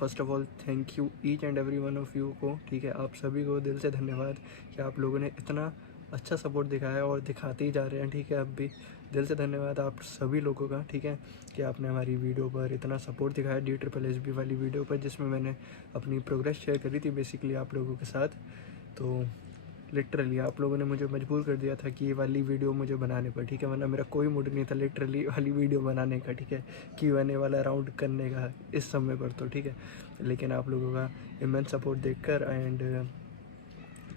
First of all thank you each and every one of you को, ठीक है, आप सभी को दिल से धन्यवाद कि आप लोगों ने इतना अच्छा सपोर्ट दिखाया और दिखाते ही जा रहे हैं, ठीक है। अब भी दिल से धन्यवाद आप सभी लोगों का, ठीक है, कि आपने हमारी वीडियो पर इतना सपोर्ट दिखाया, DSSB वाली वीडियो पर, जिसमें मैंने अपनी प्रोग्रेस शेयर करी थी बेसिकली आप लोगों के साथ। तो लिटरली आप लोगों ने मुझे मजबूर कर दिया था कि ये वाली वीडियो मुझे बनाने पर, ठीक है, वरना मेरा कोई मूड नहीं था लिटरली वाली वीडियो बनाने का, ठीक है, Q&A वाला राउंड करने का इस समय पर, तो ठीक है। लेकिन आप लोगों का इमेंस सपोर्ट देखकर एंड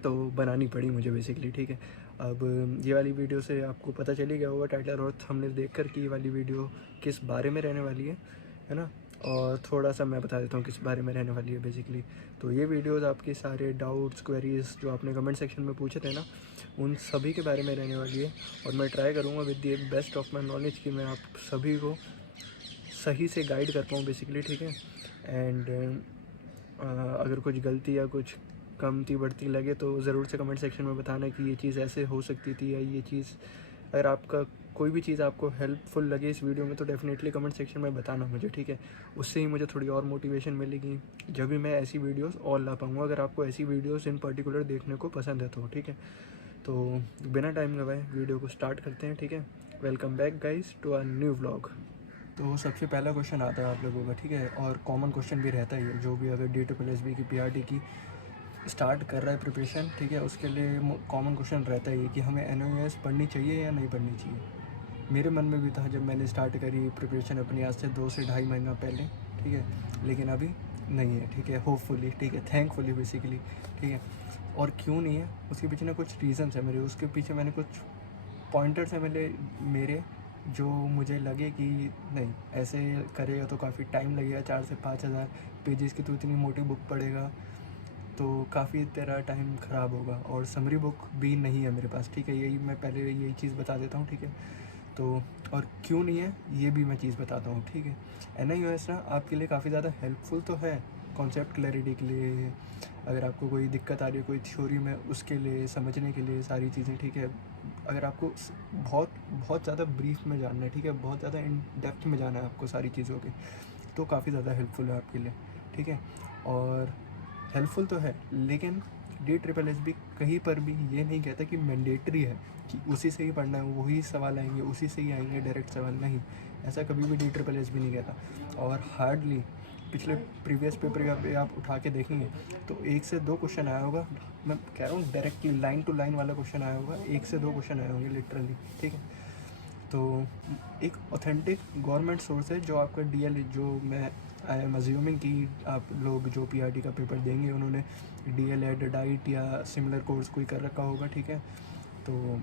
तो बनानी पड़ी मुझे बेसिकली, ठीक है। अब ये वाली वीडियो से आपको पता चल ही गया होगा टाइटल और थंबनेल देखकर कि ये वाली वीडियो किस बारे में रहने वाली है ना। और थोड़ा सा मैं बता देता हूँ किस बारे में रहने वाली है बेसिकली। तो ये वीडियोस आपके सारे डाउट्स क्वेरीज जो आपने कमेंट सेक्शन में पूछे थे ना, उन सभी के बारे में रहने वाली है। और मैं ट्राई करूँगा with the best of my knowledge कि मैं आप सभी को सही से गाइड कर पाऊँ बेसिकली, ठीक है। एंड अगर कुछ गलती या कुछ कमती बढ़ती लगे तो ज़रूर से कमेंट सेक्शन में बताना कि ये चीज़ ऐसे हो सकती थी, या ये चीज़ अगर आपका कोई भी चीज़ आपको हेल्पफुल लगे इस वीडियो में तो डेफ़िनेटली कमेंट सेक्शन में बताना मुझे, ठीक है। उससे ही मुझे थोड़ी और मोटिवेशन मिलेगी जब भी मैं ऐसी वीडियोस और ला पाऊँगा, अगर आपको ऐसी वीडियोस इन पर्टिकुलर देखने को पसंद है तो, ठीक है। तो बिना टाइम गवाए वीडियो को स्टार्ट करते हैं, ठीक है। Welcome back guys to our new vlog. तो सबसे पहला क्वेश्चन आता है आप लोगों का, ठीक है, और कॉमन क्वेश्चन भी रहता ही है जो भी अगर DSSB की PRT की स्टार्ट कर रहा है प्रिपरेशन, ठीक है, उसके लिए कॉमन क्वेश्चन रहता ही है कि हमें NIOS पढ़नी चाहिए या नहीं पढ़नी चाहिए। मेरे मन में भी था जब मैंने स्टार्ट करी प्रिपरेशन अपनी, आज से 2 से ढाई महीना पहले, ठीक है, लेकिन अभी नहीं है, ठीक है, होपफुली, ठीक है, थैंकफुली बेसिकली, ठीक है। और क्यों नहीं है उसके पीछे ना कुछ रीज़न्स है मेरे, उसके पीछे मैंने कुछ पॉइंटर्स हैं मेरे जो मुझे लगे कि नहीं ऐसे करेगा तो काफ़ी टाइम लगेगा, 4 से 5 हज़ार पेजेस की तो इतनी मोटी बुक पढ़ेगा तो काफ़ी तेरा टाइम ख़राब होगा, और समरी बुक भी नहीं है मेरे पास, ठीक है। यही मैं पहले यही चीज़ बता देता हूँ, ठीक है। तो और क्यों नहीं है ये भी मैं चीज़ बताता हूँ, ठीक है। NIOS ना आपके लिए काफ़ी ज़्यादा हेल्पफुल तो है कॉन्सेप्ट क्लैरिटी के लिए, अगर आपको कोई दिक्कत आ रही है कोई थ्योरी में उसके लिए समझने के लिए सारी चीज़ें, ठीक है। अगर आपको बहुत बहुत ज़्यादा ब्रीफ में जानना है, ठीक है, बहुत ज़्यादा इन डेप्थ में जाना है आपको सारी चीज़ों के, तो काफ़ी ज़्यादा हेल्पफुल है आपके लिए, ठीक है। और हेल्पफुल तो है, लेकिन DSSB कहीं पर भी ये नहीं कहता कि मैंडेटरी है कि उसी से ही पढ़ना है, वही सवाल आएंगे उसी से ही आएंगे डायरेक्ट सवाल, नहीं, ऐसा कभी भी DSSB नहीं कहता। और हार्डली पिछले प्रीवियस पेपर का भी आप उठा के देखेंगे तो 1 से 2 क्वेश्चन आया होगा, मैं कह रहा हूँ डायरेक्टली लाइन टू लाइन वाला क्वेश्चन आया होगा, 1 से 2 क्वेश्चन आए होंगे लिटरली, ठीक है। तो एक ऑथेंटिक गवर्नमेंट सोर्स है जो आपका DL, जो मैं आई एम अज्यूमिंग कि आप लोग जो PRT का पेपर देंगे उन्होंने DLED, डाइट या सिमिलर कोर्स कोई कर रखा होगा, ठीक है। तो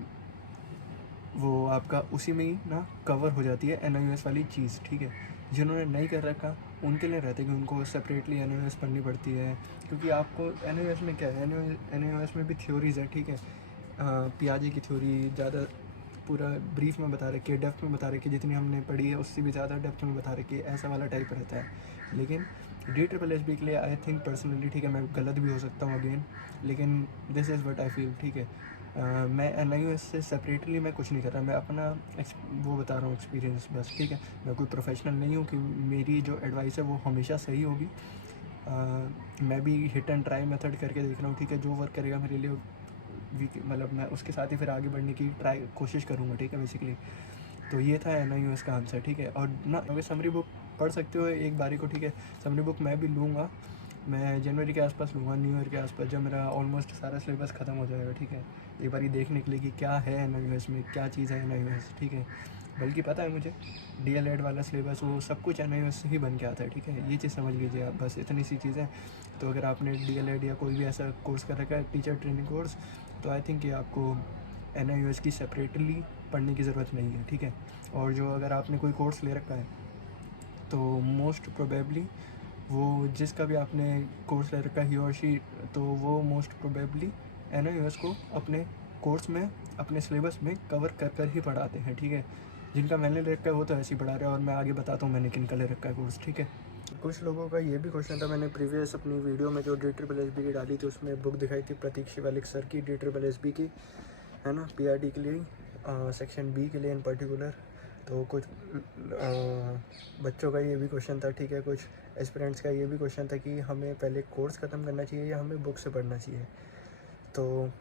वो आपका उसी में ही ना कवर हो जाती है NIOS वाली चीज़, ठीक है। जिन्होंने नहीं कर रखा उनके लिए रहता है कि उनको सेपरेटली NIOS पढ़नी पड़ती है, क्योंकि आपको NIOS में क्या है, NIOS में भी थ्योरीज़ है, ठीक है। पियाजे की थ्योरी ज़्यादा पूरा ब्रीफ में बता रखी है, डेप्थ में बता रखी है, जितनी हमने पढ़ी है उससे भी ज़्यादा डेप्थ में बता रखी है, ऐसा वाला टाइप रहता है। लेकिन DSSB के लिए आई थिंक पर्सनली, ठीक है, मैं गलत भी हो सकता हूँ अगेन, लेकिन this is what I feel, ठीक है। मैं NIOS से सेपरेटली मैं कुछ नहीं कर रहा, मैं अपना वो बता रहा हूँ एक्सपीरियंस बस, ठीक है। मैं कोई प्रोफेशनल नहीं हूँ कि मेरी जो एडवाइस है वो हमेशा सही होगी। मैं भी हिट एंड ट्राई मेथड करके देख रहा हूँ, ठीक है, जो वर्क करेगा मेरे लिए मतलब मैं उसके साथ ही फिर आगे बढ़ने की कोशिश करूँगा, ठीक है बेसिकली। तो ये था NIOS का आंसर, ठीक है। और ना अगर समरी बुक पढ़ सकते हो एक बारी को, ठीक है, समरी बुक मैं भी लूँगा, मैं जनवरी के आसपास लूँगा, न्यू ईयर के आसपास, जब मेरा ऑलमोस्ट सारा सिलेबस ख़त्म हो जाएगा, ठीक है। एक बारी देखने के लिए कि क्या है NIOS में, क्या चीज़ है NIOS, ठीक है। बल्कि पता है मुझे DLED वाला सिलेबस वो सब कुछ NIOS से ही बन के आता है, ठीक है, ये चीज़ समझ लीजिए आप, बस इतनी सी चीज़ें। तो अगर आपने DLED या कोई भी ऐसा कोर्स कर रखा है, टीचर ट्रेनिंग कोर्स, तो आई थिंक कि आपको NIOS की सेपरेटली पढ़ने की ज़रूरत नहीं है, ठीक है। और जो अगर आपने कोई कोर्स ले रखा है तो मोस्ट प्रोबेबली वो जिसका भी आपने कोर्स ले रखा है ही और शी, तो वो मोस्ट प्रोबेबली NIOS को अपने कोर्स में अपने सिलेबस में कवर कर कर ही पढ़ाते हैं, ठीक है। जिनका मैंने ले रखा है वो तो ऐसे ही पढ़ा रहे हैं, और मैं आगे बताता हूँ मैंने किन का ले रखा है कोर्स, ठीक है। कुछ लोगों का ये भी क्वेश्चन था, मैंने प्रीवियस अपनी वीडियो में जो DSSB की डाली थी उसमें बुक दिखाई थी प्रतीक शिवालिक सर की, DSSB की, है ना, PRT के लिए सेक्शन B के लिए इन पर्टिकुलर। तो कुछ बच्चों का ये भी क्वेश्चन था, ठीक है, कुछ एस्पिरेंट्स का ये भी क्वेश्चन था कि हमें पहले कोर्स ख़त्म करना चाहिए या हमें बुक से पढ़ना चाहिए। तो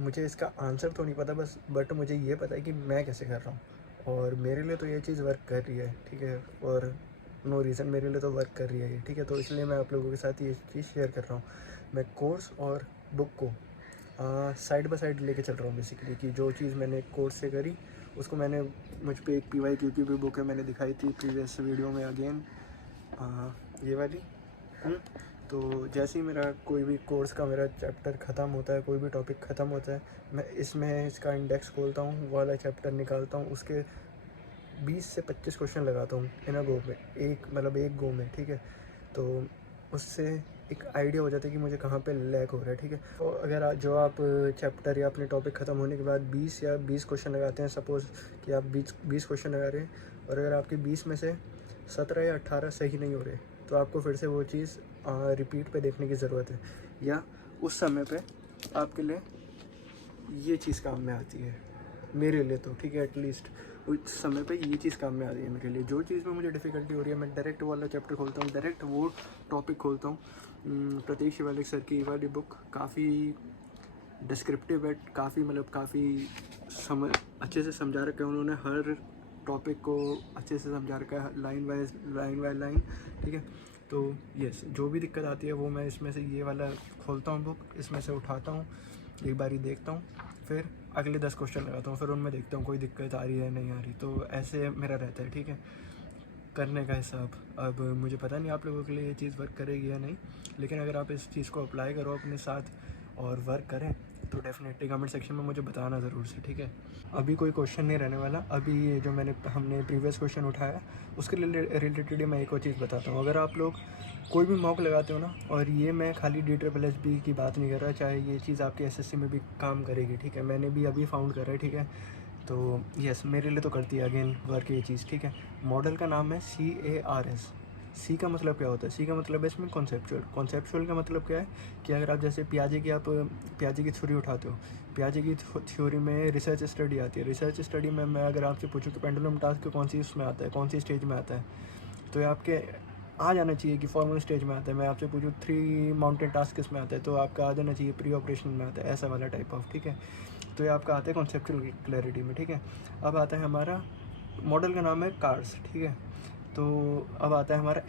मुझे इसका आंसर तो नहीं पता, बट मुझे ये पता है कि मैं कैसे कर रहा हूँ, और मेरे लिए तो ये चीज़ वर्क कर रही है, ठीक है, और नो रीज़न मेरे लिए तो वर्क कर रही है ये, ठीक है। तो इसलिए मैं आप लोगों के साथ ये चीज़ शेयर कर रहा हूँ। मैं कोर्स और बुक को साइड बाय साइड लेके चल रहा हूँ बेसिकली, कि जो चीज़ मैंने कोर्स से करी उसको मैंने, मुझ पे एक PYQ की भी बुक है, मैंने दिखाई थी प्रीवियस वीडियो में अगेन, ये वाली। तो जैसे ही मेरा कोई भी कोर्स का मेरा चैप्टर ख़त्म होता है, कोई भी टॉपिक ख़त्म होता है, मैं इसमें इसका इंडेक्स खोलता हूँ, वो वाला चैप्टर निकालता हूँ, उसके 20 से 25 क्वेश्चन लगाता हूँ इन अ गो में, एक गो में, ठीक है। तो उससे एक आइडिया हो जाता है कि मुझे कहाँ पे लैग हो रहा है, ठीक है। तो अगर जो आप चैप्टर या अपने टॉपिक ख़त्म होने के बाद 20 क्वेश्चन लगाते हैं, सपोज़ कि आप 20 क्वेश्चन लगा रहे हैं, और अगर आपके 20 में से 17 या 18 सही नहीं हो रहे, तो आपको फिर से वो चीज़ रिपीट पे देखने की ज़रूरत है, या उस समय पे आपके लिए ये चीज़ काम में आती है, मेरे लिए तो, ठीक है। एटलीस्ट उस समय पे ये चीज़ काम में आ रही है मेरे लिए। जो चीज़ में मुझे डिफ़िकल्टी हो रही है, मैं डायरेक्ट वाला चैप्टर खोलता हूँ, डायरेक्ट वो टॉपिक खोलता हूँ। प्रतीक शिवालिक सर की वाली बुक काफ़ी डिस्क्रिप्टिव है, काफ़ी काफ़ी अच्छे से समझा रखा है उन्होंने, हर टॉपिक को अच्छे से समझा रखा है, लाइन बाय लाइन, ठीक है। तो यस, जो भी दिक्कत आती है वो मैं इसमें से ये वाला खोलता हूँ बुक, इसमें से उठाता हूँ, एक बारी देखता हूँ, फिर अगले 10 क्वेश्चन लगाता हूँ, फिर उनमें देखता हूँ कोई दिक्कत आ रही है नहीं आ रही। तो ऐसे मेरा रहता है, ठीक है, करने का हिसाब। अब मुझे पता नहीं आप लोगों के लिए ये चीज़ वर्क करेगी या नहीं, लेकिन अगर आप इस चीज़ को अप्लाई करो अपने साथ और वर्क करें तो डेफिनेटली कमेंट सेक्शन में मुझे बताना ज़रूर से, ठीक है। अभी कोई क्वेश्चन नहीं रहने वाला, अभी ये जो हमने प्रीवियस क्वेश्चन उठाया उसके रिलेटेड ही मैं एक और चीज़ बताता हूँ। अगर आप लोग कोई भी मॉक लगाते हो ना, और ये मैं खाली DSSB की बात नहीं कर रहा, चाहे ये चीज़ आपके SSC में भी काम करेगी, ठीक है, मैंने भी अभी फाउंड करा है, ठीक है। तो यस, मेरे लिए तो करती है अगेन वर्क ये चीज़, ठीक है। मॉडल का नाम है CARS। सी का मतलब क्या होता है? सी का मतलब है इसमें कॉन्सेप्चुअल का मतलब क्या है कि अगर आप जैसे पियाजे की थ्योरी उठाते हो, पियाजे की थ्योरी में रिसर्च स्टडी आती है। रिसर्च स्टडी में मैं अगर आपसे पूछूं कि पेंडुलम टास्क कौन सी उसमें आता है, कौन सी स्टेज में आता है, तो ये आपके आ जाना चाहिए कि फॉर्मल स्टेज में आता है। मैं आपसे पूछूं 3 माउंटेन टास्क किस में आता है, तो आपका आ जाना चाहिए प्री ऑपरेशन में आता है, ऐसा वाला टाइप ऑफ, ठीक है। तो ये आपका आता है कॉन्सेप्चुअल क्लैरिटी में, ठीक है। अब आता है हमारा मॉडल का नाम है कार्स, ठीक है। तो अब आता है हमारा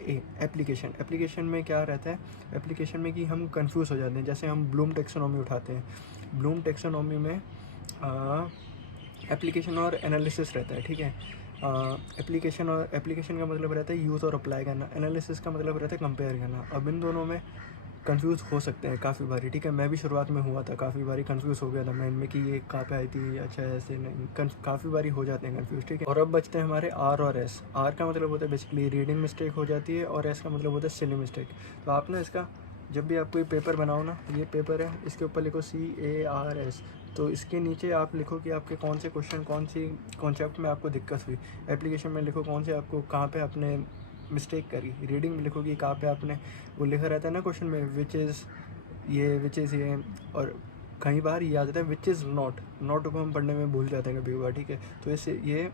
एप्लीकेशन में क्या रहता है, एप्लीकेशन में कि हम कंफ्यूज हो जाते हैं। जैसे हम ब्लूम टेक्सोनॉमी उठाते हैं, ब्लूम टेक्सोनॉमी में एप्लीकेशन और एनालिसिस रहता है, ठीक है। एप्लीकेशन का मतलब रहता है यूज़ और अप्लाई करना, एनालिसिस का मतलब रहता है कंपेयर करना। अब इन दोनों में कंफ्यूज हो सकते हैं काफ़ी बारी, ठीक है। मैं भी शुरुआत में हुआ था, काफ़ी बारी कंफ्यूज हो गया था मैं इनमें कि ये कहाँ पे आई थी, अच्छा ऐसे नहीं, काफ़ी बारी हो जाते हैं कंफ्यूज, ठीक है। और अब बचते हैं हमारे आर और एस। आर का मतलब होता है बेसिकली रीडिंग मिस्टेक हो जाती है, और एस का मतलब होता है सिली मिस्टेक। तो आप ना इसका, जब भी आप कोई पेपर बनाओ ना, ये पेपर है, इसके ऊपर लिखो CARS, तो इसके नीचे आप लिखो कि आपके कौन से क्वेश्चन, कौन सी कॉन्सेप्ट में आपको दिक्कत हुई। एप्लीकेशन में लिखो कौन से आपको, कहाँ पे आपने मिस्टेक करी। रीडिंग में लिखो कि कहाँ पे आपने, वो लिखा रहता है ना क्वेश्चन में, विच इज़ ये, और कई बार ये आ जाता है विच इज़ नॉट को हम पढ़ने में भूल जाते हैं कभी कभार, ठीक है। तो इससे ये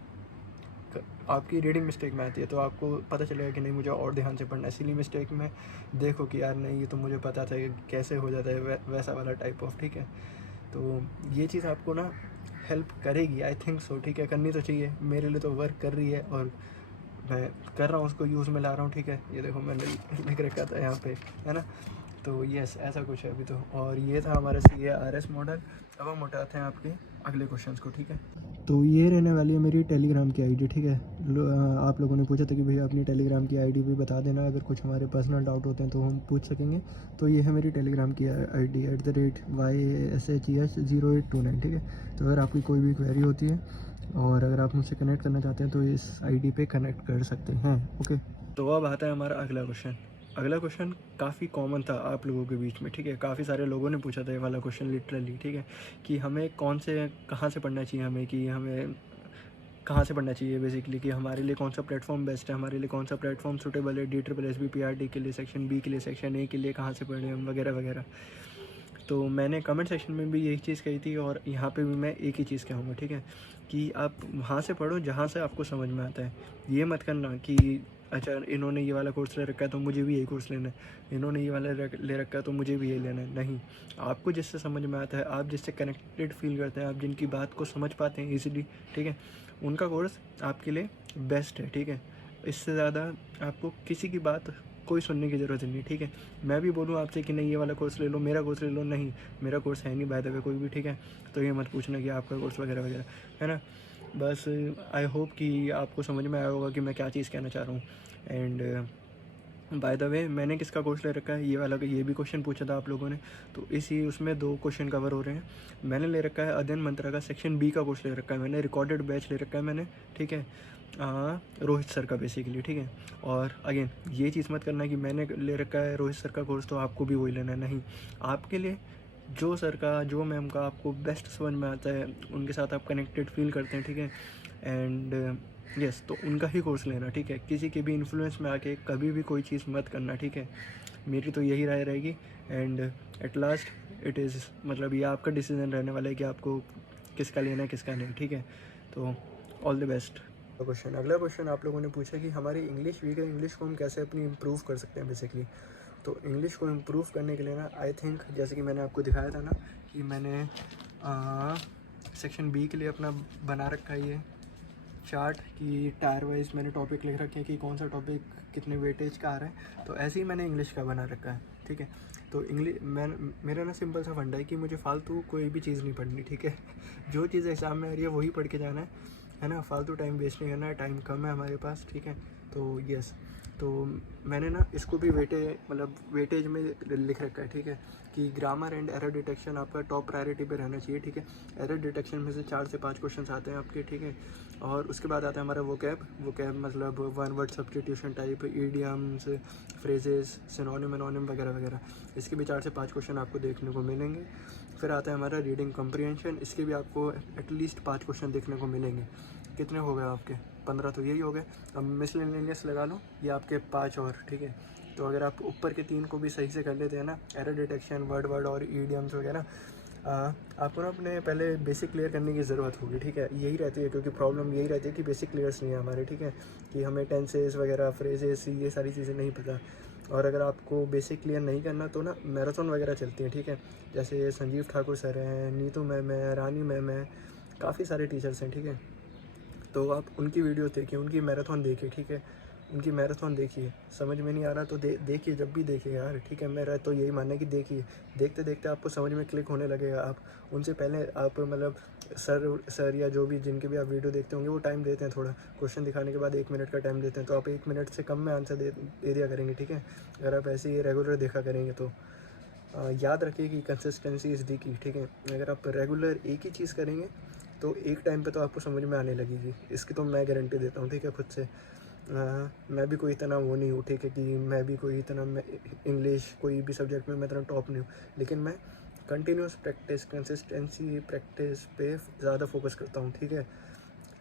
आपकी रीडिंग मिस्टेक में आती है, तो आपको पता चलेगा कि नहीं मुझे और ध्यान से पढ़ना है। इसीलिए मिस्टेक में देखो कि यार नहीं, ये तो मुझे पता था कि कैसे हो जाता है, वैसा वाला टाइप ऑफ, ठीक है। तो ये चीज़ आपको ना हेल्प करेगी, आई थिंक सो, ठीक है। करनी तो चाहिए, मेरे लिए तो वर्क कर रही है और मैं कर रहा हूँ, उसको यूज़ में ला रहा हूँ, ठीक है। ये देखो मैंने लिख रखा था यहाँ पे, है ना। तो यस, ऐसा कुछ है अभी तो। और ये था हमारा CARS मॉडल। अब हम उठाते हैं आपके अगले क्वेश्चंस को, ठीक है। तो ये रहने वाली है मेरी टेलीग्राम की आईडी, ठीक है। आप लोगों ने पूछा था कि भैया अपनी टेलीग्राम की आईडी भी बता देना, अगर कुछ हमारे पर्सनल डाउट होते हैं तो हम पूछ सकेंगे। तो ये है मेरी टेलीग्राम की आईडी @YASHES0829, ठीक है। तो अगर आपकी कोई भी क्वेरी होती है और अगर आप मुझसे कनेक्ट करना चाहते हैं तो इस आईडी पे कनेक्ट कर सकते हैं, ओके। तो अब आता है हमारा अगला क्वेश्चन। अगला क्वेश्चन काफ़ी कॉमन था आप लोगों के बीच में, ठीक है। काफ़ी सारे लोगों ने पूछा था ये वाला क्वेश्चन लिटरली, ठीक है, कि हमें कहाँ से पढ़ना चाहिए, हमें कि हमें कहाँ से पढ़ना चाहिए बेसिकली, कि हमारे लिए कौन सा प्लेटफॉर्म बेस्ट है, हमारे लिए कौन सा प्लेटफॉर्म सूटेबल है, DSSB PRT के लिए, सेक्शन बी के लिए, सेक्शन ए के लिए कहाँ से पढ़ें हम, वगैरह वगैरह। तो मैंने कमेंट सेक्शन में भी यही चीज़ कही थी, और यहाँ पे भी मैं एक ही चीज़ कहूँगा, ठीक है, कि आप वहाँ से पढ़ो जहाँ से आपको समझ में आता है। ये मत करना कि अच्छा इन्होंने ये वाला कोर्स ले रखा है तो मुझे भी यही कोर्स लेना है, इन्होंने ये वाला ले रखा है तो मुझे भी यही लेना है। नहीं, आपको जिससे समझ में आता है, आप जिससे कनेक्टेड फील करते हैं, आप जिनकी बात को समझ पाते हैं ईजिली, ठीक है, उनका कोर्स आपके लिए बेस्ट है, ठीक है। इससे ज़्यादा आपको किसी की बात कोई सुनने की ज़रूरत नहीं, ठीक है। मैं भी बोलूँ आपसे कि नहीं ये वाला कोर्स ले लो, मेरा कोर्स ले लो, नहीं मेरा कोर्स है नहीं बाय द वे कोई भी, ठीक है। तो ये मत पूछना कि आपका कोर्स वगैरह वगैरह, है ना। बस आई होप कि आपको समझ में आया होगा कि मैं क्या चीज़ कहना चाह रहा हूँ। एंड बाय द वे मैंने किसका कोर्स ले रखा है, ये वाला, ये भी क्वेश्चन पूछा था आप लोगों ने, तो इसी उसमें 2 क्वेश्चन कवर हो रहे हैं। मैंने ले रखा है अध्ययन मंत्रा का सेक्शन बी का कोर्स ले रखा है मैंने, रिकॉर्डेड बैच ले रखा है मैंने, ठीक है, रोहित सर का बेसिकली, ठीक है। और अगेन ये चीज़ मत करना कि मैंने ले रखा है रोहित सर का कोर्स तो आपको भी वही लेना है, नहीं। आपके लिए जो सर का, जो मैम का आपको बेस्ट समझ में आता है, उनके साथ आप कनेक्टेड फील करते हैं, ठीक है, एंड यस, तो उनका ही कोर्स लेना, ठीक है। किसी के भी इन्फ्लुएंस में आके कभी भी कोई चीज़ मत करना, ठीक है। मेरी तो यही राय रहेगी। And at last it is, मतलब ये आपका डिसीजन रहने वाला है कि आपको किसका लेना है किसका नहीं, ठीक है। तो ऑल द बेस्ट। क्वेश्चन, अगला क्वेश्चन आप लोगों ने पूछा कि हमारी इंग्लिश वीक है, इंग्लिश को हम कैसे अपनी इम्प्रूव कर सकते हैं बेसिकली। तो इंग्लिश को इम्प्रूव करने के लिए ना, आई थिंक जैसे कि मैंने आपको दिखाया था ना कि मैंने सेक्शन बी के लिए अपना बना रखा है ये चार्ट कि टायर वाइज मैंने टॉपिक लिख रखे हैं कि कौन सा टॉपिक कितने वेटेज का आ रहा है। तो ऐसे ही मैंने इंग्लिश का बना रखा है, ठीक है। तो मेरा ना सिंपल सा फंडा है कि मुझे फालतू कोई भी चीज़ नहीं पढ़नी, ठीक है। जो चीज़ एग्ज़ाम में आ रही है वही पढ़ के जाना है ना, फालतू टाइम वेस्ट नहीं करना है, टाइम कम है हमारे पास, ठीक है। तो यस, तो मैंने ना इसको भी वेटेज में लिख रखा है, ठीक है, कि ग्रामर एंड एरर डिटेक्शन आपका टॉप प्रायोरिटी पे रहना चाहिए, ठीक है। एरर डिटेक्शन में से 4 से 5 क्वेश्चन आते हैं आपके, ठीक है। और उसके बाद आता है हमारा वोकैब मतलब one word substitution type, idioms, phrases, synonym एनोनिम वगैरह वगैरह, इसके भी 4 से 5 क्वेश्चन आपको देखने को मिलेंगे। फिर आता है हमारा रीडिंग कम्प्रीहेंशन, इसके भी आपको एटलीस्ट 5 क्वेश्चन देखने को मिलेंगे। कितने हो गए आपके? 15 तो यही हो गए। अब मिसलेनियस लगा लो, ये आपके 5 और, ठीक है। तो अगर आप ऊपर के 3 को भी सही से कर लेते हैं ना, एरर डिटेक्शन, वर्ड और ईडियम्स वगैरह, आपको ना अपने पहले बेसिक क्लियर करने की ज़रूरत होगी, ठीक है। यही रहती है, क्योंकि प्रॉब्लम यही रहती है कि बेसिक क्लियर्स नहीं है हमारे, ठीक है, कि हमें टेंसेस वगैरह, फ्रेजेस, ये सारी चीज़ें नहीं पता। और अगर आपको बेसिक क्लियर नहीं करना तो ना मैराथन वगैरह चलती है, ठीक है। जैसे संजीव ठाकुर सर हैं, नीतू मैम है, रानी मैम है, काफ़ी सारे टीचर्स हैं, ठीक है। तो आप उनकी वीडियो देखिए, उनकी मैराथन देखिए, ठीक है, उनकी मैराथन देखिए। समझ में नहीं आ रहा तो देखिए, जब भी देखिए यार, ठीक है। मेरा तो यही मानना है कि देखिए, देखते देखते आपको समझ में क्लिक होने लगेगा। आप उनसे पहले आप मतलब सर या जो भी जिनके भी आप वीडियो देखते होंगे वो टाइम देते हैं थोड़ा, क्वेश्चन दिखाने के बाद 1 मिनट का टाइम देते हैं, तो आप 1 मिनट से कम में आंसर दे दिया करेंगे, ठीक है। अगर आप ऐसे ही रेगुलर देखा करेंगे तो याद रखिए कि कंसिस्टेंसी इज़ दी की, ठीक है। अगर आप रेगुलर एक ही चीज़ करेंगे तो एक टाइम पे तो आपको समझ में आने लगेगी, इसकी तो मैं गारंटी देता हूँ, ठीक है, खुद से। मैं भी कोई इतना वो नहीं हूँ, ठीक है, कि मैं भी कोई इतना, मैं इंग्लिश कोई भी सब्जेक्ट में मैं इतना टॉप नहीं हूँ, लेकिन मैं कंटिन्यूस प्रैक्टिस, कंसिस्टेंसी प्रैक्टिस पे ज़्यादा फोकस करता हूँ, ठीक है।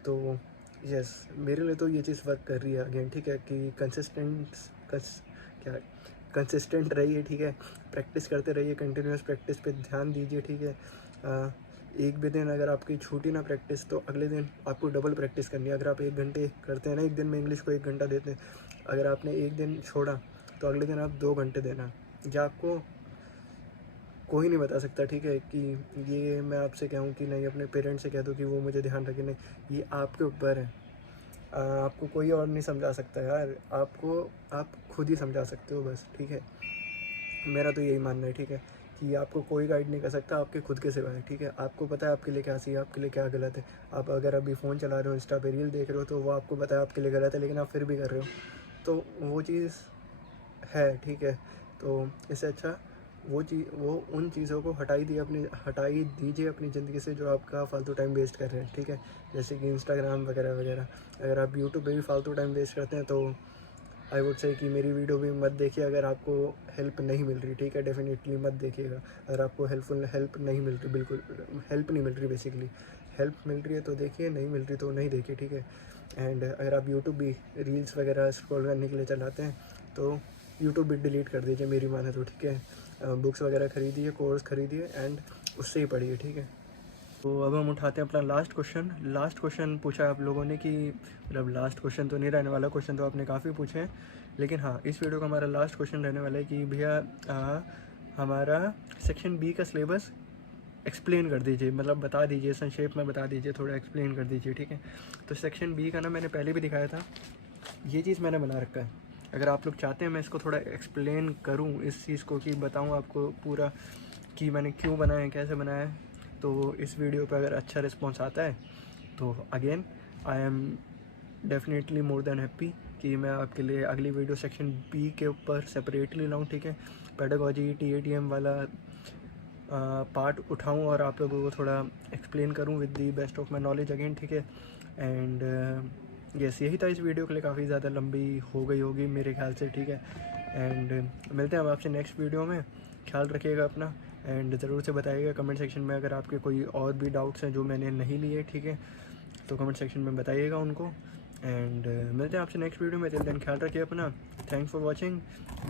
तो यस, मेरे लिए तो ये चीज़ वर्क कर रही है अगेन, ठीक है, कि कंसिस्टेंट रहिए, ठीक है, प्रैक्टिस करते रहिए, कंटिन्यूस प्रैक्टिस पे ध्यान दीजिए, ठीक है। एक भी दिन अगर आपकी छूटी ना प्रैक्टिस तो अगले दिन आपको डबल प्रैक्टिस करनी है। अगर आप 1 घंटे करते हैं ना, एक दिन में इंग्लिश को 1 घंटा देते हैं, अगर आपने एक दिन छोड़ा तो अगले दिन आप 2 घंटे देना। या आपको कोई नहीं बता सकता, ठीक है, कि ये मैं आपसे कहूँ कि नहीं, अपने पेरेंट्स से कह दो कि वो मुझे ध्यान रखें, नहीं, ये आपके ऊपर है। आपको कोई और नहीं समझा सकता यार, आपको आप खुद ही समझा सकते हो बस, ठीक है। मेरा तो यही मानना है, ठीक है, कि आपको कोई गाइड नहीं कर सकता आपके खुद के सिवाय, ठीक है। आपको पता है आपके लिए क्या सही है, आपके लिए क्या गलत है। आप अगर अभी फ़ोन चला रहे हो, इंस्टा पे रील देख रहे हो, तो वो आपको पता है आपके लिए गलत है, लेकिन आप फिर भी कर रहे हो, तो वो चीज़ है, ठीक है। तो इससे अच्छा वो उन चीज़ों को हटाई दीजिए अपनी ज़िंदगी से, जो आपका फालतू टाइम वेस्ट कर रहे हैं, ठीक है। जैसे कि इंस्टाग्राम वगैरह वगैरह। अगर आप यूट्यूब पे भी फालतू टाइम वेस्ट करते हैं तो आई वुड से कि मेरी वीडियो भी मत देखिए, अगर आपको हेल्प नहीं मिल रही, ठीक है, डेफिनेटली मत देखिएगा। अगर आपको हेल्प नहीं मिल रही, बिल्कुल हेल्प नहीं मिल रही, बेसिकली हेल्प मिल रही है तो देखिए, नहीं मिल रही तो नहीं देखिए, ठीक है। एंड अगर आप यूट्यूब भी रील्स वगैरह स्क्रॉल करने के लिए चलाते हैं तो यूट्यूब भी डिलीट कर दीजिए, मेरी माने तो, ठीक है। बुक्स वगैरह ख़रीदिए, कोर्स ख़रीदिए एंड उससे ही पढ़िए, ठीक है। तो अब हम उठाते हैं अपना लास्ट क्वेश्चन पूछा है आप लोगों ने कि मतलब लास्ट क्वेश्चन तो नहीं रहने वाला, क्वेश्चन तो आपने काफ़ी पूछे हैं, लेकिन हाँ इस वीडियो का हमारा लास्ट क्वेश्चन रहने वाला है कि भैया हमारा सेक्शन बी का सिलेबस एक्सप्लेन कर दीजिए, मतलब बता दीजिए, संक्षेप में बता दीजिए, थोड़ा एक्सप्लेन कर दीजिए, ठीक है। तो सेक्शन बी का ना मैंने पहले भी दिखाया था, ये चीज़ मैंने बना रखा है। अगर आप लोग चाहते हैं मैं इसको थोड़ा एक्सप्लेन करूं इस चीज़ को, कि बताऊं आपको पूरा कि मैंने क्यों बनाया है, कैसे बनाया है, तो इस वीडियो पर अगर अच्छा रिस्पॉन्स आता है तो again I am definitely more than happy कि मैं आपके लिए अगली वीडियो सेक्शन बी के ऊपर सेपरेटली लाऊं, ठीक है। पेडागोजी TATM वाला पार्ट उठाऊं और आप लोगों को थोड़ा एक्सप्लेन करूं with the best of my knowledge again, ठीक है। एंड यस, यही था इस वीडियो के लिए, काफ़ी ज़्यादा लंबी हो गई होगी मेरे ख्याल से, ठीक है। एंड मिलते हैं हम आपसे नेक्स्ट वीडियो में, ख्याल रखिएगा अपना, एंड ज़रूर से बताइएगा कमेंट सेक्शन में अगर आपके कोई और भी डाउट्स हैं जो मैंने नहीं लिए, ठीक है, तो कमेंट सेक्शन में बताइएगा उनको। एंड मिलते हैं आपसे नेक्स्ट वीडियो में, टिल देन ख्याल रखिए अपना, thanks for watching,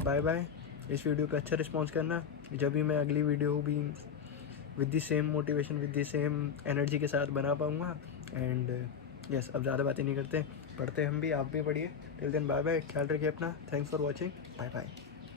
bye bye. इस वीडियो पे अच्छा रिस्पॉन्स करना, जब भी मैं अगली वीडियो भी with the same motivation, with the same energy के साथ बना पाऊँगा। एंड यस, अब ज़्यादा बातें नहीं करते, पढ़ते हम भी, आप भी पढ़िए। टिल देन बाय बाय, ख्याल रखिए अपना, thanks for watching, bye bye.